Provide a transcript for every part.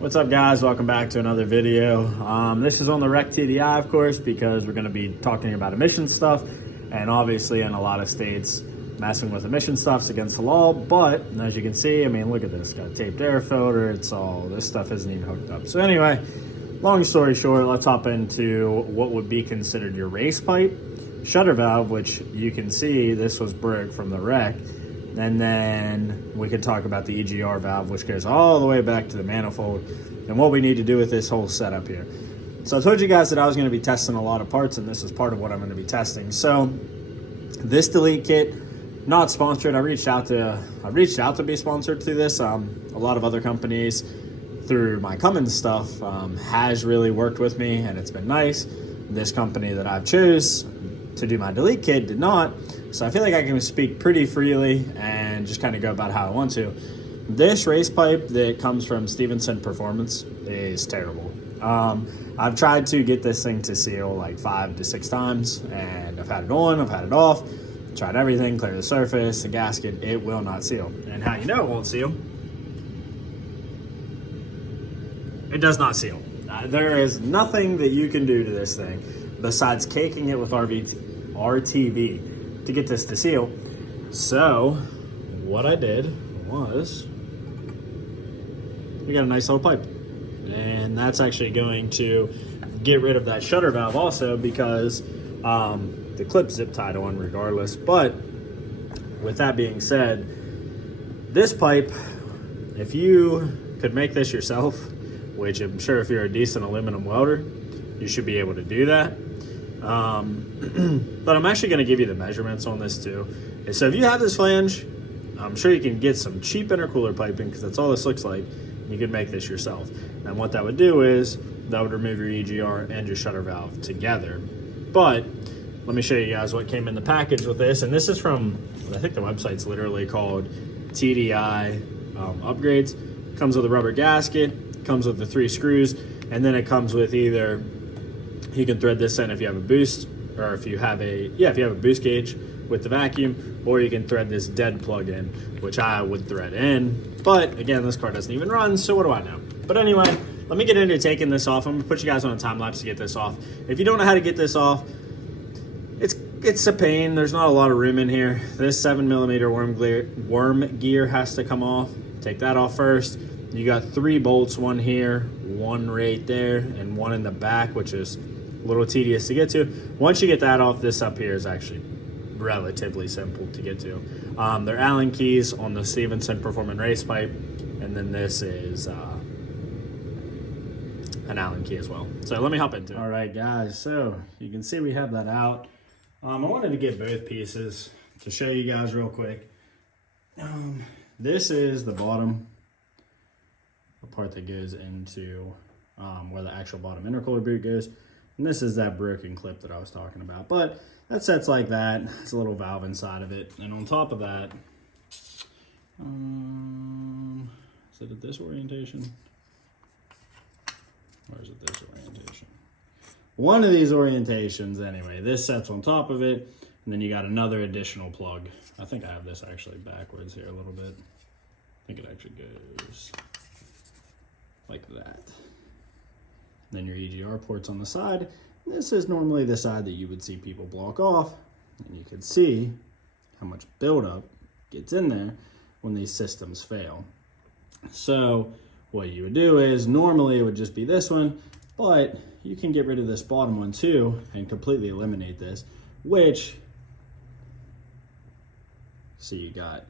What's up, guys? Welcome back to another video. This is on the Rec TDI, of course, because we're going to be talking about emission stuff, and obviously in a lot of states messing with emission stuff's against the law. But as you can see, I mean, look at this, got a taped air filter. It's all, this stuff isn't even hooked up. So anyway, long story short, let's hop into what would be considered your race pipe shutter valve, which you can see this was broke from the wreck. And then we could talk about the EGR valve, which goes all the way back to the manifold, and what we need to do with this whole setup here. So I told you guys that I was going to be testing a lot of parts, and this is part of what I'm going to be testing. So this delete kit, not sponsored. I reached out to be sponsored through this. A lot of other companies through my Cummins stuff has really worked with me, and it's been nice. This company that I've chose to do my delete kit did not. So I feel like I can speak pretty freely and just kind of go about how I want to. This race pipe that comes from Stevenson Performance is terrible. I've tried to get this thing to seal like 5 to 6 times, and I've had it on, I've had it off, tried everything, clear the surface, the gasket, it will not seal. And how you know it won't seal? It does not seal. There is nothing that you can do to this thing besides caking it with RTV to get this to seal. So what I did was, we got a nice little pipe, and that's actually going to get rid of that shutter valve also, because the clip zip tied on regardless. But with that being said, this pipe, if you could make this yourself, which I'm sure if you're a decent aluminum welder, you should be able to do that. But I'm actually going to give you the measurements on this too. And so if you have this flange, I'm sure you can get some cheap intercooler piping, because that's all this looks like. You could make this yourself. And what that would do is that would remove your EGR and your shutter valve together. But let me show you guys what came in the package with this. And this is from, I think the website's literally called TDI Upgrades. Comes with a rubber gasket, comes with the 3 screws, and then it comes with either, you can thread this in if you have a boost, or if you have a boost gauge with the vacuum, or you can thread this dead plug in, which I would thread in. But again, this car doesn't even run, so what do I know? But anyway, let me get into taking this off. I'm gonna put you guys on a time lapse to get this off. If you don't know how to get this off, it's a pain. There's not a lot of room in here. This 7mm worm gear has to come off. Take that off first. You got 3 bolts, one here, one right there, and one in the back, which is a little tedious to get to. Once you get that off, this up here is actually relatively simple to get to. They're Allen keys on the Stevenson Performance race pipe, and then this is an Allen key as well. So let me hop into it. All right, guys, so you can see we have that out. I wanted to get both pieces to show you guys real quick. This is the bottom, the part that goes into where the actual bottom intercooler boot goes. And this is that broken clip that I was talking about. But that sets like that. It's a little valve inside of it. And on top of that, is it at this orientation? Or is it this orientation? One of these orientations anyway. This sets on top of it. And then you got another additional plug. I think I have this actually backwards here a little bit. I think it actually goes like that. Then your EGR ports on the side. This is normally the side that you would see people block off. And you can see how much buildup gets in there when these systems fail. So what you would do is, normally it would just be this one, but you can get rid of this bottom one too and completely eliminate this, which, so you got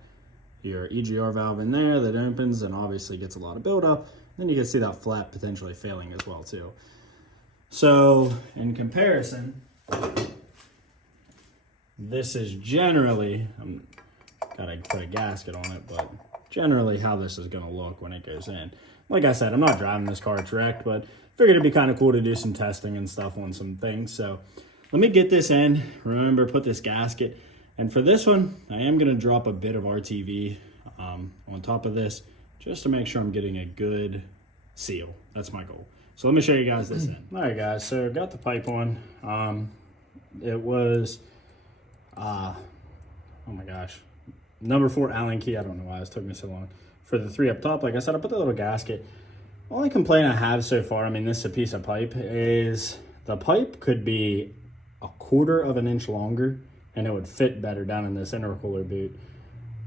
your EGR valve in there that opens and obviously gets a lot of buildup. Then you can see that flap potentially failing as well too. So in comparison, this is generally, I'm gotta put a gasket on it, but generally how this is gonna look when it goes in. Like I said, I'm not driving this car, it's wrecked, but figured it'd be kind of cool to do some testing and stuff on some things. So let me get this in. Remember, put this gasket. And for this one, I am gonna drop a bit of RTV on top of this, just to make sure I'm getting a good seal. That's my goal. So let me show you guys this in. All right, guys, so got the pipe on. It was, oh my gosh, number 4 Allen key. I don't know why it took me so long. For the 3 up top, like I said, I put the little gasket Only complaint I have so far, I mean, this is a piece of pipe, is the pipe could be 1/4 of an inch longer and it would fit better down in this intercooler boot.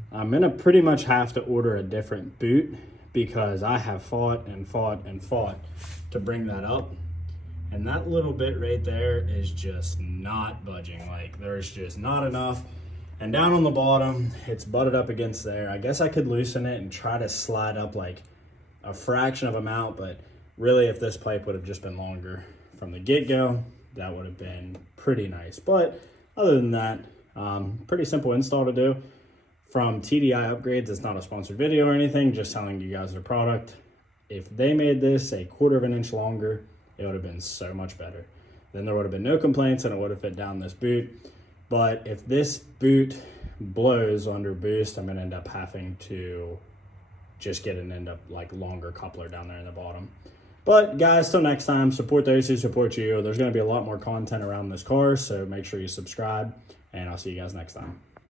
I'm gonna pretty much have to order a different boot because I have fought to bring that up. And that little bit right there is just not budging. Like, there's just not enough. And down on the bottom, it's butted up against there. I guess I could loosen it and try to slide up like a fraction of amount, but really if this pipe would have just been longer from the get-go, that would have been pretty nice. But other than that, pretty simple install to do. From tdiupgrades, it's not a sponsored video or anything, just telling you guys their product. If they made this 1/4 of an inch longer, it would have been so much better. Then there would have been no complaints and it would have fit down this boot. But if this boot blows under boost, I'm gonna end up having to just get like longer coupler down there in the bottom. But guys, till next time, support those who support you. There's gonna be a lot more content around this car, so make sure you subscribe, and I'll see you guys next time.